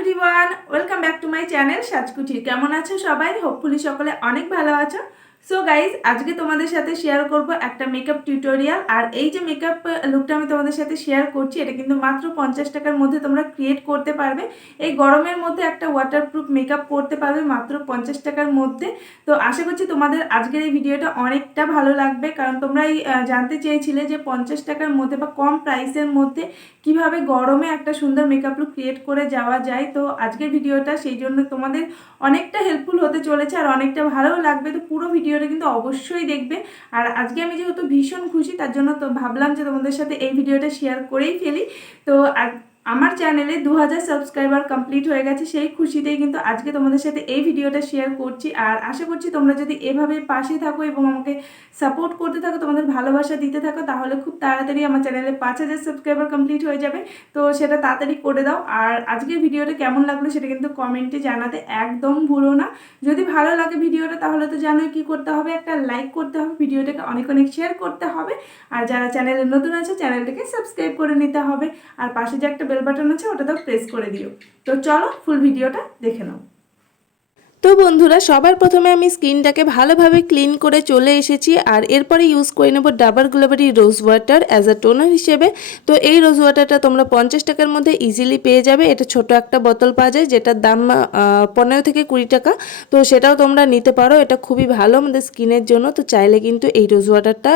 Everyone, welcome back to my channel Sajkuthi. কেমন আছো সবাই? হোপফুলি সকলে অনেক ভালো আছো। সো গাইজ, আজকে তোমাদের সাথে শেয়ার করব একটা মেকআপ টিউটোরিয়াল। আর এই যে মেকআপ লুকটা আমি তোমাদের সাথে শেয়ার করছি, এটা কিন্তু মাত্র 50 টাকার মধ্যে তোমরা ক্রিয়েট করতে পারবে। এই গরমের মধ্যে একটা ওয়াটারপ্রুফ মেকআপ করতে পারবে মাত্র 50 টাকার মধ্যে। তো আশা করছি তোমাদের আজকের এই ভিডিওটা অনেকটা ভালো লাগবে, কারণ তোমরা জানতে চেয়েছিলে যে 50 টাকার মধ্যে বা কম প্রাইসের মধ্যে কিভাবে গরমে একটা সুন্দর মেকআপ লুক ক্রিয়েট করে যাওয়া যায়। তো আজকের ভিডিওটা সেই জন্য তোমাদের অনেকটা হেল্পফুল হতে চলেছে আর অনেকটা ভালোও লাগবে। তো পুরো ভিডিওটা কিন্তু অবশ্যই দেখবে। আর আজকে আমি যেহেতু ভীষণ খুশি, তার জন্য তো ভাবলাম যে তোমাদের সাথে এই ভিডিওটা শেয়ার করেই ফেলি। তো আমার চ্যানেলে 2000 সাবস্ক্রাইবার কমপ্লিট হয়ে গেছে, সেই খুশিতেই কিন্তু আজকে তোমাদের সাথে এই ভিডিওটা শেয়ার করছি। আর আশা করছি তোমরা যদি এভাবে পাশে থাকো এবং আমাকে সাপোর্ট করতে থাকো, তোমাদের ভালোবাসা দিতে থাকো, তাহলে খুব তাড়াতাড়ি আমার চ্যানেলে 5000 সাবস্ক্রাইবার কমপ্লিট হয়ে যাবে। তো সেটা তাড়াতাড়ি করে দাও। আর আজকের ভিডিওটা কেমন লাগলো সেটা কিন্তু কমেন্টে জানাতে একদম ভুলো না। যদি ভালো লাগে ভিডিওটা, তাহলে তো জানোই কী করতে হবে, একটা লাইক করতে হবে, ভিডিওটাকে অনেক অনেক শেয়ার করতে হবে। আর যারা চ্যানেলে নতুন আছে, চ্যানেলটাকে সাবস্ক্রাইব করে নিতে হবে। আর পাশে যে একটা বেল বাটন আছে, ওটাতেও প্রেস করে দিও। তো চলো ফুল ভিডিওটা দেখে নাও। তো বন্ধুরা, সবার প্রথমে আমি স্কিনটাকে ভালোভাবে ক্লিন করে চলে এসেছি। আর এরপরে ইউজ করে নেব Dabur Gulabari rose water as a toner হিসেবে। তো এই রোজ ওয়াটারটা তোমরা 50 টাকার মধ্যে ইজিলি পেয়ে যাবে। এটা ছোট একটা বোতল পাওয়া যায়, যেটার দাম 15 থেকে 20 টাকা। তো সেটাও তোমরা নিতে পারো। এটা খুবই ভালো আমাদের স্কিনের জন্য। তো চাইলে কিন্তু এই রোজ ওয়াটারটা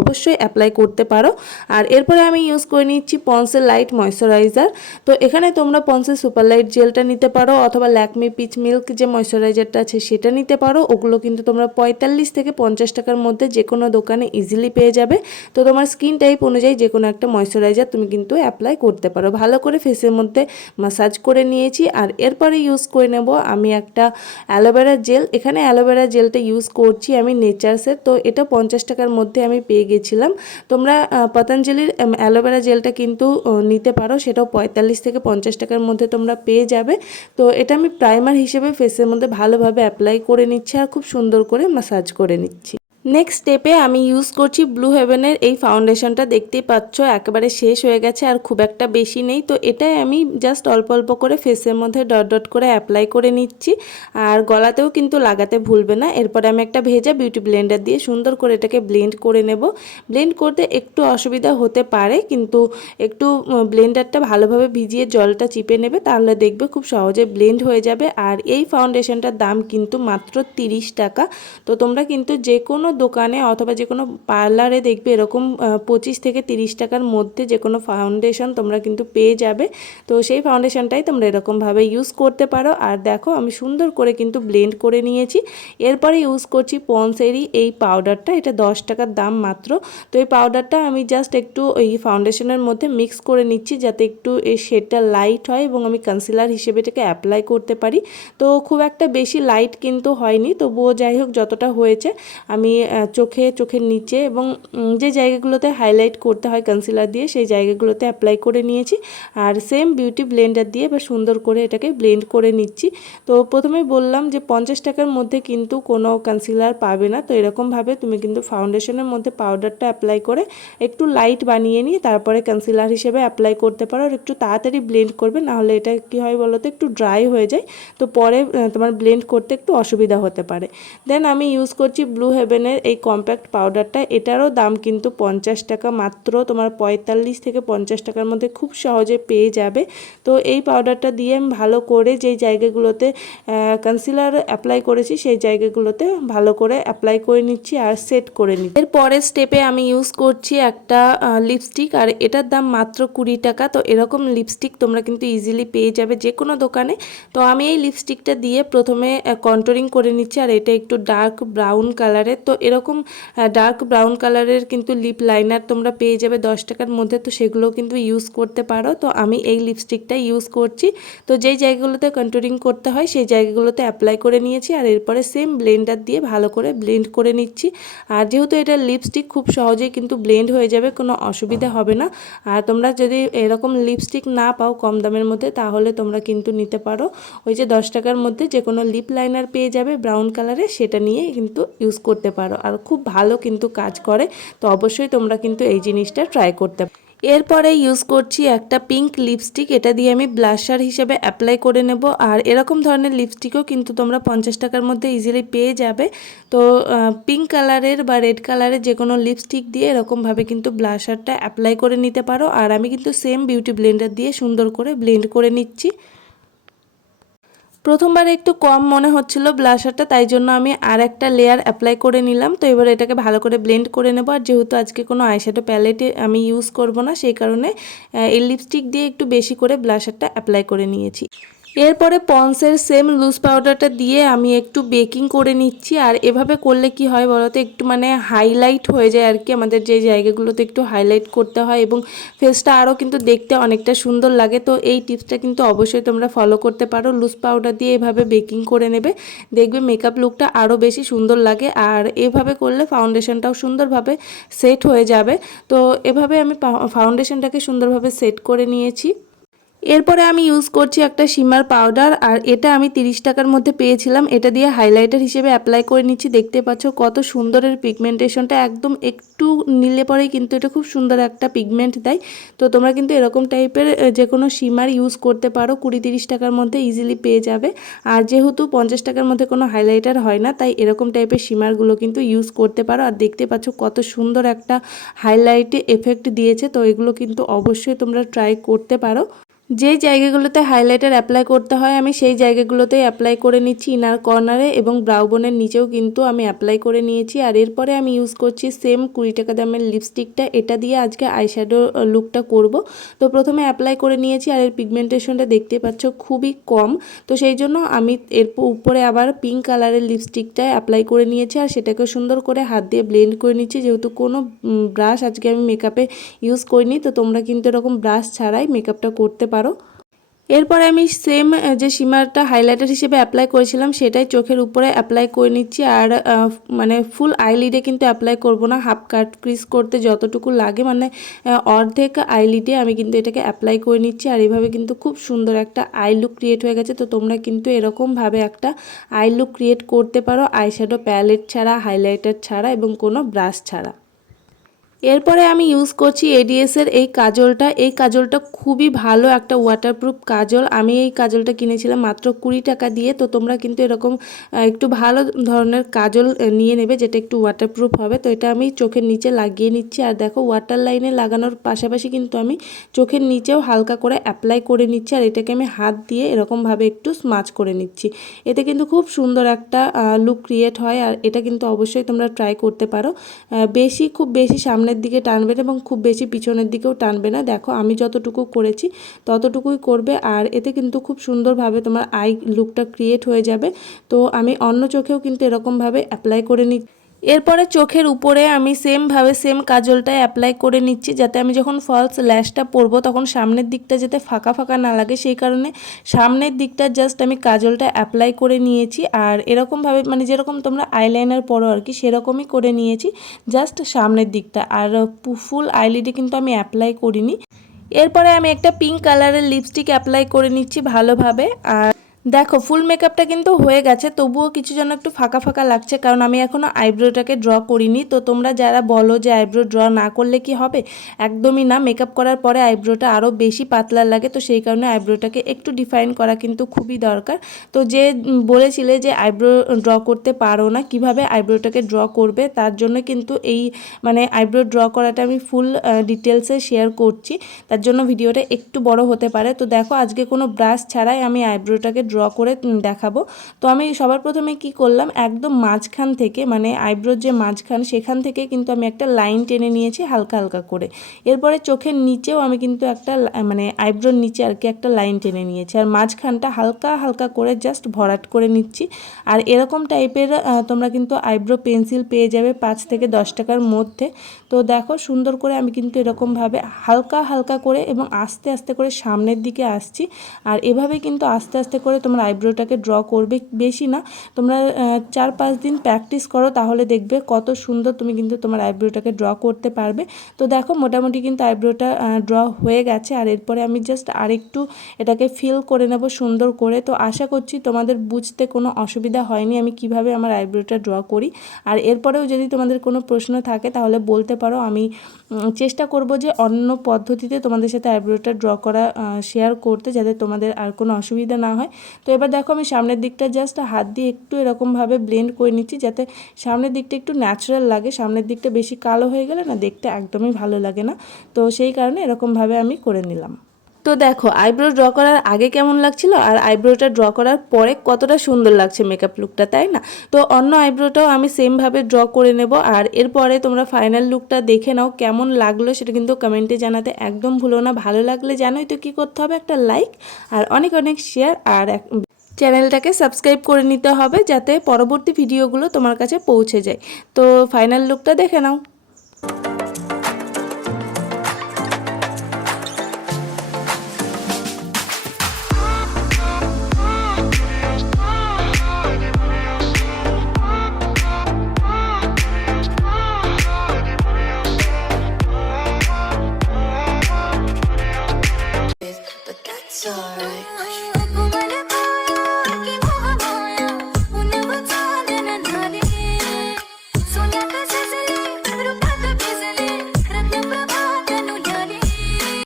অবশ্যই অ্যাপ্লাই করতে পারো। আর এরপরে আমি ইউজ করে নিচ্ছি পন্সের লাইট ময়শ্চারাইজার। তো এখানে তোমরা পন্সের সুপার লাইট জেলটা নিতে পারো, অথবা ল্যাকমি পিচ মিল্ক যে ময়শ্চারাইজারটা আছে সেটা নিতে পারো। ওগুলো কিন্তু তোমরা 45 থেকে 50 টাকার মধ্যে যে কোনো দোকানে ইজিলি পেয়ে যাবে। তো তোমার স্কিন টাইপ অনুযায়ী যে কোনো একটা ময়শ্চারাইজার তুমি কিন্তু অ্যাপ্লাই করতে পারো। ভালো করে ফেসের মধ্যে মাসাজ করে নিয়েছি। আর এরপরে ইউজ করে নেব আমি একটা অ্যালোভেরা জেল। এখানে অ্যালোভেরা জেলটা ইউজ করছি আমি নেচার্সের। তো এটা 50 টাকার মধ্যে আমি পেয়ে গেছিলাম। তোমরা পতঞ্জলির অ্যালোভেরা জেলটা কিন্তু নিতে পারো, সেটাও 45 থেকে 50 টাকার মধ্যে তোমরা পেয়ে যাবে। তো এটা আমি প্রাইমার হিসেবে ফেসের মধ্যে ভালোভাবে অ্যাপ্লাই করে নিচ্ছি আর খুব সুন্দর করে মাসাজ করে নিচ্ছি। নেক্সট স্টেপে আমি ইউজ করছি ব্লু হেভেনের এই ফাউন্ডেশনটা। দেখতেই পাচ্ছ একেবারে শেষ হয়ে গেছে আর খুব একটা বেশি নেই। তো এটাই আমি জাস্ট অল্প অল্প করে ফেসের মধ্যে ডট ডট করে অ্যাপ্লাই করে নিচ্ছি। আর গলাতেও কিন্তু লাগাতে ভুলবে না। এরপরে আমি একটা ভেজা বিউটি ব্লেন্ডার দিয়ে সুন্দর করে এটাকে ব্লেন্ড করে নেব। ব্লেন্ড করতে একটু অসুবিধা হতে পারে, কিন্তু একটু ব্লেন্ডারটা ভালোভাবে ভিজিয়ে জলটা চিপে নেবে, তাহলে দেখবে খুব সহজে ব্লেন্ড হয়ে যাবে। আর এই ফাউন্ডেশনটার দাম কিন্তু মাত্র 30 টাকা। তো তোমরা কিন্তু যে কোনো দোকানে অথবা যে কোনো পার্লারে দেখবে এরকম 25 থেকে 30 টাকার মধ্যে যে কোনো ফাউন্ডেশন তোমরা কিন্তু পেয়ে যাবে। তো সেই ফাউন্ডেশনটাই তোমরা এরকমভাবে ইউজ করতে পারো। আর দেখো আমি সুন্দর করে কিন্তু ব্লেন্ড করে নিয়েছি। এরপরে ইউজ করছি পন্সেরই এই পাউডারটা। এটা 10 টাকার দাম মাত্র। তো এই পাউডারটা আমি জাস্ট একটু এই ফাউন্ডেশনের মধ্যে মিক্স করে নিচ্ছি, যাতে একটু এই শেডটা লাইট হয় এবং আমি কনসিলার হিসেবে এটাকে অ্যাপ্লাই করতে পারি। তো খুব একটা বেশি লাইট কিন্তু হয়নি, তবুও যাই হোক যতটা হয়েছে আমি চোখের নিচে এবং যে জায়গাগুলোতে হাইলাইট করতে হয় কনসিলার দিয়ে, সেই জায়গাগুলোতে অ্যাপ্লাই করে নিয়েছি। আর সেম বিউটি ব্লেন্ডার দিয়ে বা সুন্দর করে এটাকে ব্লেন্ড করে নিচ্ছি। তো প্রথমেই বললাম যে 50 টাকার মধ্যে কিন্তু কোনো কনসিলার পাবে না। তো এরকমভাবে তুমি কিন্তু ফাউন্ডেশনের মধ্যে পাউডারটা অ্যাপ্লাই করে একটু লাইট বানিয়ে নিয়ে তারপরে কনসিলার হিসেবে অ্যাপ্লাই করতে পারো। আর একটু তাড়াতাড়ি ব্লেন্ড করবে, নাহলে এটা কী হয় বলো তো, একটু ড্রাই হয়ে যায়। তো পরে তোমার ব্লেন্ড করতে একটু অসুবিধা হতে পারে। দেন আমি ইউজ করছি ব্লু হেভেনের এই কম্প্যাক্ট পাউডারটা। এটারও দাম কিন্তু 50 টাকা মাত্র। তোমার 45 থেকে 50 টাকার মধ্যে খুব সহজে পেয়ে যাবে। তো এই পাউডারটা দিয়ে আমি ভালো করে যেই জায়গাগুলোতে কনসিলার অ্যাপ্লাই করেছি সেই জায়গাগুলোতে ভালো করে অ্যাপ্লাই করে নিচ্ছি আর সেট করে নিচ্ছি। এর পরের স্টেপে আমি ইউজ করছি একটা লিপস্টিক। আর এটার দাম মাত্র 20 টাকা। তো এরকম লিপস্টিক তোমরা কিন্তু ইজিলি পেয়ে যাবে যে কোনো দোকানে। তো আমি এই লিপস্টিকটা দিয়ে প্রথমে কন্টুরিং করে নিচ্ছি। আর এটা একটু ডার্ক ব্রাউন কালারের। তো এরকম ডার্ক ব্রাউন কালারের কিন্তু লিপ লাইনার তোমরা পেয়ে যাবে 10 টাকার মধ্যে। তো সেগুলো কিন্তু ইউজ করতে পারো। তো আমি এই লিপস্টিকটা ইউজ করছি। তো যেই জায়গাগুলোতে কন্টুরিং করতে হয় সেই জায়গাগুলোতে অ্যাপ্লাই করে নিয়েছি। আর এরপরে সেম ব্লেন্ডার দিয়ে ভালো করে ব্লেন্ড করে নিচ্ছি। আর যেহেতু এটা লিপস্টিক, খুব সহজেই কিন্তু ব্লেন্ড হয়ে যাবে, কোনো অসুবিধা হবে না। আর তোমরা যদি এরকম লিপস্টিক না পাও কম দামের মধ্যে, তাহলে তোমরা কিন্তু নিতে পারো ওই যে 10 টাকার মধ্যে যে কোনো লিপ লাইনার পেয়ে যাবে ব্রাউন কালারে, সেটা নিয়ে কিন্তু ইউজ করতে পারো। আর খুব ভালো কিন্তু কাজ করে। তো অবশ্যই তোমরা কিন্তু এই জিনিসটা ট্রাই করতে পারো। এরপরে ইউজ করছি একটা পিঙ্ক লিপস্টিক, এটা দিয়ে আমি ব্লাশার হিসেবে অ্যাপ্লাই করে নেব। আর এরকম ধরনের লিপস্টিকও কিন্তু তোমরা 50 টাকার মধ্যে ইজিলি পেয়ে যাবে। তো পিঙ্ক কালারের বা রেড কালারের যে কোনো লিপস্টিক দিয়ে এরকমভাবে কিন্তু ব্লাশারটা অ্যাপ্লাই করে নিতে পারো। আর আমি কিন্তু সেম বিউটি ব্লেন্ডার দিয়ে সুন্দর করে ব্লেন্ড করে নিচ্ছি। প্রথমবার একটু কম মনে হচ্ছিল ব্লাশারটা, তাই জন্য আমি আর একটা লেয়ার অ্যাপ্লাই করে নিলাম। তো এবার এটাকে ভালো করে ব্লেন্ড করে নেব। আর যেহেতু আজকে কোনো আইশ্যাডো প্যালেটে আমি ইউজ করব না, সেই কারণে এই লিপস্টিক দিয়ে একটু বেশি করে ব্লাশারটা অ্যাপ্লাই করে নিয়েছি। এরপরে পন্সের সেম লুজ পাউডারটা দিয়ে আমি একটু বেকিং করে নিচ্ছি। আর এভাবে করলে কি হয় বলতো, একটু মানে হাইলাইট হয়ে যায় আর কি, আমাদের যে জায়গাগুলোতে একটু হাইলাইট করতে হয় এবং ফেসটা আরও কিন্তু দেখতে অনেকটা সুন্দর লাগে। তো এই টিপসটা কিন্তু অবশ্যই তোমরা ফলো করতে পারো। লুজ পাউডার দিয়ে এভাবে বেকিং করে নেবে, দেখবে মেকআপ লুকটা আরও বেশি সুন্দর লাগে। আর এভাবে করলে ফাউন্ডেশনটাও সুন্দরভাবে সেট হয়ে যাবে। তো এভাবে আমি ফাউন্ডেশনটাকে সুন্দরভাবে সেট করে নিয়েছি। এরপরে আমি ইউজ করছি একটা শিমার পাউডার, আর এটা আমি 30 টাকার মধ্যে পেয়েছিলাম। এটা দিয়ে হাইলাইটার হিসেবে অ্যাপ্লাই করে নিচ্ছি। দেখতে পাচ্ছ কত সুন্দরের পিগমেন্টেশনটা, একদম একটু নিলে পরেই কিন্তু এটা খুব সুন্দর একটা পিগমেন্ট দেয়। তো তোমরা কিন্তু এরকম টাইপের যে কোনো শিমার ইউজ করতে পারো, 20-30 টাকার মধ্যে ইজিলি পেয়ে যাবে। আর যেহেতু 50 টাকার মধ্যে কোনো হাইলাইটার হয় না, তাই এরকম টাইপের শিমারগুলো কিন্তু ইউজ করতে পারো। আর দেখতে পাচ্ছ কত সুন্দর একটা হাইলাইটে এফেক্ট দিয়েছে। তো এগুলো কিন্তু অবশ্যই তোমরা ট্রাই করতে পারো। যেই জায়গাগুলোতে হাইলাইটার অ্যাপ্লাই করতে হয় আমি সেই জায়গাগুলোতেই অ্যাপ্লাই করে নিচ্ছি, ইনার কর্নারে এবং ব্রাউ বোনের নিচেও কিন্তু আমি অ্যাপ্লাই করে নিয়েছি। আর এরপরে আমি ইউজ করছি সেম 20 টাকা দামের লিপস্টিকটা, এটা দিয়ে আজকে আইশ্যাডো লুকটা করব। তো প্রথমে অ্যাপ্লাই করে নিয়েছি, আর এর পিগমেন্টেশনটা দেখতে পাচ্ছ খুবই কম। তো সেই জন্য আমি এর উপরে আবার পিঙ্ক কালারের লিপস্টিকটা অ্যাপ্লাই করে নিয়েছি, আর সেটাকে সুন্দর করে হাত দিয়ে ব্লেন্ড করে নিচ্ছি। যেহেতু কোনো ব্রাশ আজকে আমি মেকআপে ইউজ করিনি, তো তোমরা কিন্তু এরকম ব্রাশ ছাড়াই মেকআপটা করতে পারো। এরপরে আমি সেম যে শিমারটা হাইলাইটার হিসেবে অ্যাপ্লাই করেছিলাম সেটাই চোখের উপরে অ্যাপ্লাই করে নিচ্ছি। আর মানে ফুল আইলিডে কিন্তু অ্যাপ্লাই করব না, হাফ কাট ক্রিজ করতে যতটুকু লাগে মানে অর্ধেক আইলিডে আমি কিন্তু এটাকে অ্যাপ্লাই করে নিচ্ছি। আর এভাবে কিন্তু খুব সুন্দর একটা আই লুক ক্রিয়েট হয়ে গেছে। তো তোমরা কিন্তু এরকমভাবে একটা আই লুক ক্রিয়েট করতে পারো আইশ্যাডো প্যালেট ছাড়া, হাইলাইটার ছাড়া এবং কোনো ব্রাশ ছাড়া। এরপরে আমি ইউজ করছি এডিএসের এই কাজলটা। এই কাজলটা খুবই ভালো একটা ওয়াটারপ্রুফ কাজল। আমি এই কাজলটা কিনেছিলাম মাত্র 20 টাকা দিয়ে। তো তোমরা কিন্তু এরকম একটু ভালো ধরনের কাজল নিয়ে নেবে যেটা একটু ওয়াটারপ্রুফ হবে। তো এটা আমি চোখের নিচে লাগিয়ে নিচ্ছি। আর দেখো ওয়াটার লাইনে লাগানোর পাশাপাশি কিন্তু আমি চোখের নিচেও হালকা করে অ্যাপ্লাই করে নিচ্ছি। আর এটাকে আমি হাত দিয়ে এরকমভাবে একটু স্মাচ করে নিচ্ছি। এতে কিন্তু খুব সুন্দর একটা লুক ক্রিয়েট হয়। আর এটা কিন্তু অবশ্যই তোমরা ট্রাই করতে পারো। খুব বেশি সামনের দিকে টানবে না এবং খুব বেশি পিছনের দিকেও টানবে না। দেখো আমি যতটুকু করেছি ততটুকুই করবে। আর এতে কিন্তু খুব সুন্দরভাবে তোমার আই লুকটা ক্রিয়েট হয়ে যাবে। তো আমি অন্য চোখেও কিন্তু এরকমভাবে অ্যাপ্লাই করে নিচ্ছি। এরপরে চোখের উপরে আমি সেম কাজলটা অ্যাপ্লাই করে নিচ্ছি, যাতে আমি যখন ফলস ল্যাশটা পরবো তখন সামনের দিকটা যাতে ফাঁকা ফাঁকা না লাগে, সেই কারণে সামনের দিকটা জাস্ট আমি কাজলটা অ্যাপ্লাই করে নিয়েছি। আর এরকমভাবে মানে যেরকম তোমরা আইলাইনার পরো আর কি সেরকমই করে নিয়েছি, জাস্ট সামনের দিকটা। আর ফুল আইলিডে কিন্তু আমি অ্যাপ্লাই করিনি। এরপরে আমি একটা পিঙ্ক কালারের লিপস্টিক অ্যাপ্লাই করে নিচ্ছি ভালোভাবে। আর দেখো ফুল মেকআপটা কিন্তু হয়ে গেছে, তবুও কিছু যেন একটু ফাঁকা ফাঁকা লাগছে, কারণ আমি এখনও আইব্রোটাকে ড্র করিনি। তো তোমরা যারা বলো যে আইব্রো ড্র না করলে কি হবে, একদমই না। মেকআপ করার পরে আইব্রোটা আরও বেশি পাতলা লাগে, তো সেই কারণে আইব্রোটাকে একটু ডিফাইন করা কিন্তু খুবই দরকার। তো যে বলেছিলে যে আইব্রো ড্র করতে পারো না, কিভাবে আইব্রোটাকে ড্র করবে, তার জন্য কিন্তু এই মানে আইব্রো ড্র করাটা আমি ফুল ডিটেলসে শেয়ার করছি, তার জন্য ভিডিওটা একটু বড় হতে পারে। তো দেখো আজকে কোনো ব্রাশ ছাড়াই আমি আইব্রোটাকে ড্র করে দেখাবো। তো আমি সবার প্রথমে কি করলাম, একদম মাঝখান থেকে মানে আইব্রোর যে মাঝখান সেখান থেকে কিন্তু আমি একটা লাইন টেনে নিয়েছি হালকা হালকা করে। এরপরে চোখের নিচেও আমি কিন্তু একটা মানে আইব্রোর নিচে আর কি একটা লাইন টেনে নিয়েছি, আর মাঝখানটা হালকা হালকা করে জাস্ট ভরাট করে নিচ্ছি। আর এরকম টাইপের তোমরা কিন্তু আইব্রো পেন্সিল পেয়ে যাবে 5 থেকে 10 টাকার মধ্যে। তো দেখো সুন্দর করে আমি কিন্তু এরকমভাবে হালকা হালকা করে এবং আস্তে আস্তে করে সামনের দিকে আসছি। আর এভাবে কিন্তু আস্তে আস্তে করে তোমরা আইব্রোটাকে ড্র করবে, বেশি না। তোমরা 4-5 দিন প্র্যাকটিস করো, তাহলে দেখবে কত সুন্দর তুমি কিন্তু তোমার আইব্রোটাকে ড্র করতে পারবে। তো দেখো মোটামুটি কিন্তু আইব্রোটা ড্র হয়ে গেছে। আর এরপরে আমি জাস্ট আরেকটু এটাকে ফিল করে নেব সুন্দর করে। তো আশা করছি তোমাদের বুঝতে কোনো অসুবিধা হয়নি আমি কিভাবে আমার আইব্রোটা ড্র করি। আর এরপরেও যদি তোমাদের কোনো প্রশ্ন থাকে তাহলে বলতে পারো। আমি চেষ্টা করব যে অন্য পদ্ধতিতে তোমাদের সাথে আইব্রোটা ড্র করা শেয়ার করতে, যাতে তোমাদের আর কোনো অসুবিধা না হয়। তো এবার দেখো আমি সামনের দিকটা জাস্ট হাত দিয়ে একটু এরকমভাবে ব্লেন্ড করে নিচ্ছি, যাতে সামনের দিকটা একটু ন্যাচারাল লাগে। সামনের দিকটা বেশি কালো হয়ে গেলে না দেখতে একদমই ভালো লাগে না, তো সেই কারণে এরকমভাবে আমি করে নিলাম। তো দেখো আইব্রো ড্র করার আগে কেমন লাগছিল আর আইব্রোটা ড্র করার পরে কতটা সুন্দর লাগছে মেকআপ লুকটা, তাই না? তো অন্য আইব্রোটাও আমি সেমভাবে ড্র করে নেব, আর এরপরে তোমরা ফাইনাল লুকটা দেখে নাও কেমন লাগলো, সেটা কিন্তু কমেন্টে জানাতে একদম ভুলো না। ভালো লাগলে জানোই তো কী করতে হবে, একটা লাইক আর অনেক অনেক শেয়ার, আর চ্যানেলটাকে সাবস্ক্রাইব করে নিতে হবে, যাতে পরবর্তী ভিডিওগুলো তোমার কাছে পৌঁছে যায়। তো ফাইনাল লুকটা দেখে নাও। But that's alright.